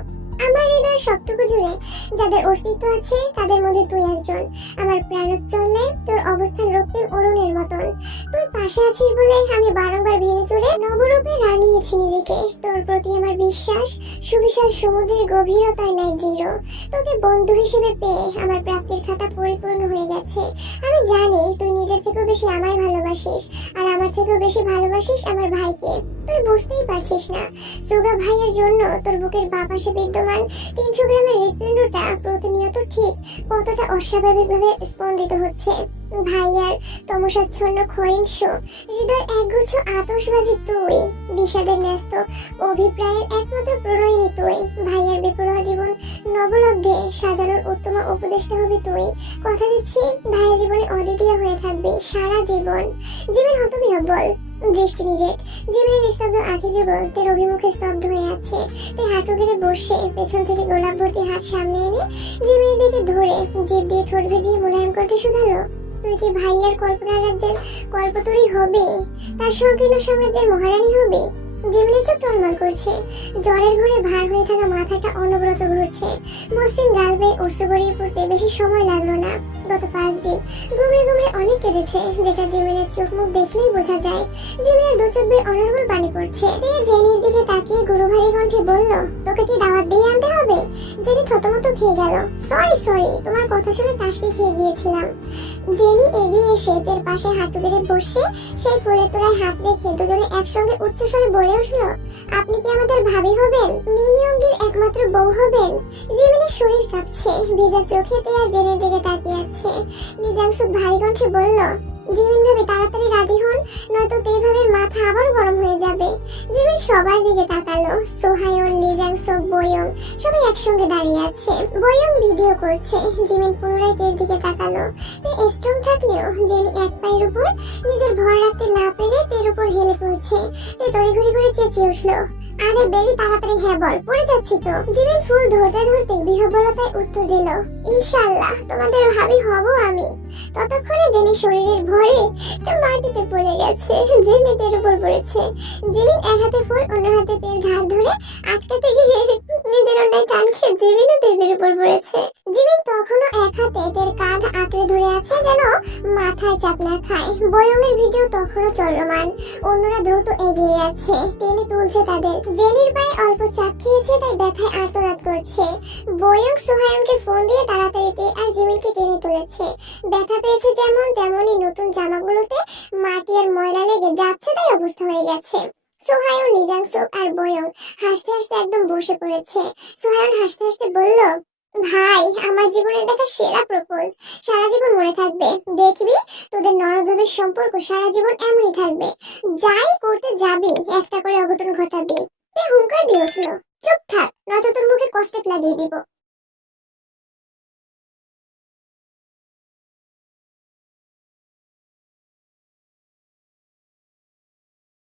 আমার হৃদয়ের সবটুকু জুড়ে যাদের অস্তিত্ব আছে তাদের মধ্যে তুই একজন। আমার প্রাণোচ্ছলে তোর অবস্থান রক্তিম অরুণের মতন। তুই পাশে আছিস বলে আমি বারংবার ভেঙে চড়ে নবরূপে রাঙিয়েছি নিজেকে। তোর প্রতি আমার বিশ্বাস সুবিশাল সমুদ্রের গভীরতায় ন্যায় দৃঢ়। তোকে বন্ধু হিসেবে পেয়ে আমার প্রাপ্তির খাতা পরিপূর্ণ হয়ে গেছে। আমি জানি তুই নিজের থেকেও বেশি আমায় ভালোবাসিস, আর আমার থেকেও বেশি ভালোবাসিস আমার ভাইকে। তুই বুঝতেই পারছিস না, সুগা ভাইয়ের জন্য তোর বুকের বাঁ পাশে বিদ্যমান 300 গ্রামের হৃৎপিণ্ডটা প্রতিনিয়ত ঠিক কতটা অস্বাভাবিকভাবে স্পন্দিত হচ্ছে। ভাইয়ার তমসাচ্ছন্ন ক্ষয়িষ্ণ হৃদয়ের একগুচ্ছ আতশবাজি তুই, বিষাদের ন্যস্ত অভিপ্রায়ের একমাত্র প্রণয়িনী তুই। ভাইয়ার বেপরোয়া জীবন নবলব্ধে সাজানোর উত্তম উপদেষ্টা হবি তুই। কথা দিচ্ছি ভাইয়ের জীবনে অদ্বিতীয় হয়ে থাকবি সারা জীবন। জীবন হতবিহ্বল দৃষ্টি নিজে জীবনের নিস্তব্ধ আঁখি যুগল তের অভিমুখে স্তব্ধ হয়ে আছে। তাই হাঁটু গেড়ে বসে পেছন থেকে গোলাপ ভর্তি হাত সামনে এনে জীবনের দিকে ধরে জিভ দিয়ে ঠোঁট ভেজিয়ে মোলায়েম করতে শুধালো, তুই কি ভাইয়ার কল্পনা রাজ্যের কল্পতরী হবে? তার সংকীর্ণ সাম্রাজ্যের মহারানী হবে? জিমিনের চোখ টলমল করছে, জ্বরের ঘরে ভার হয়ে থাকা মাথাটা অনবরত ঘুরছে। মসৃণ গাল বেয়ে অশ্রু গড়িয়ে পড়তে বেশি সময় লাগলো না। গত 5 দিন ঘুমড়ে ঘুমড়ে অনেক কেঁদেছে, যেটা জিমিনের চোখ মুখ দেখলেই বোঝা যায়। জিমিনের দু চোখ বেয়ে অনর্গল পানি পড়ছে। জেনির দিকে তাকিয়ে গুরুভারী কণ্ঠে বলল, তোকে কি দাওয়াত দিয়ে আনতে হবে? জেনি থতমত খেয়ে গেল। সরি, তোমার কথা শুনে টাসকি খেয়ে গিয়েছিলাম। জেনি এগিয়ে এসে তের পাশে হাঁটু গেড়ে বসে সেই ফুলের তোড়ায় হাত রেখে দুজনে একসঙ্গে উচ্চস্বরে বলে উঠল, আপনি কি আমাদের ভাবি হবেন? মিনিয়ঙ্গির একমাত্র বউ হবেন? জিমিনের শরীর কাঁপছে, ভেজা চোখে তে আর জেনের দিকে তাকিয়ে আছে। লি জাংসুক ভারী কণ্ঠে বলল, জিমিন ভাবে তাড়াতাড়ি রাজি হন, নয়তো তে ভাবের মাথা আবার গরম হয়ে যাবে। জিমিন সবার দিকে তাকালো। সোহায়ন, লি জাংসুক, বয়ং সবাই একসঙ্গে দাঁড়িয়ে আছে। বয়ং ভিডিও করছে। জিমিন পুনরায় তের দিকে তাকালো। তে স্ট্রং থাকলেও জেনি এক পায়ের উপর নিজের ভর রাখতে না পেরে তের উপর হেলে পড়ছে। তে তড়িঘড়ি করে চেঁচিয়ে উঠল, আরে বেরি তাড়াতাড়ি হ্যাঁ বল, পড়ে যাচ্ছি তো। জিমিন ফুল ধরতে ধরতে বিহ্বলতায় উত্তর দিল, ইনশাআল্লাহ তোমাদের ভাবি হব আমি। ততক্ষণে জেনি শরীরের ভরে মাটিতে পড়ে গেছে। জেনি তের উপর পড়েছে। জিমিন এক হাতে ফুল অন্য হাতে তের ঘাট ধরে আটকাতে গিয়ে নিজের অন্যায় টান খেয়ে জিমিনও তের উপর পড়েছে। জিমিন তখনও এক হাতে তের কাঁধ আঁকড়ে ধরে আছে, যেন মাথায় চাপ না খায়। বয়মের ভিডিও তখনও চলমান। অন্যরা দ্রুত এগিয়ে আছে, টেনে তুলছে তাদের। জেনির পায়ে অল্প চাপ খেয়েছে, তাই ব্যথায় আর্তনাদ করছে। বয়ং সোহায়নকে ফোন দিয়ে তাড়াতাড়ি তে আর জিমিনকে টেনে তুলেছে। ব্যথা পেয়েছে যেমন, তেমনই নতুন জামাগুলোতে মাটি আর ময়লা লেগে যাচ্ছে, তাই অবস্থা হয়ে গেছে। সোহায়ন, লি জাংসুক আর বয়ং হাসতে হাসতে একদম বসে পড়েছে। সোহায়ন হাসতে হাসতে বলল, ভাই, আমার জীবনের দেখা সেরা প্রপোজ, সারা জীবন মনে থাকবে। দেখবি তোদের নরভাবের সম্পর্ক সারা জীবন এমনই থাকবে। যাই করতে যাবি একটা করে অঘটন ঘটাবি। হুঙ্কার দিয়ে উঠলো, চুপ থাক, নয়তো তোর মুখে কষ্টেপ লাগিয়ে দিব।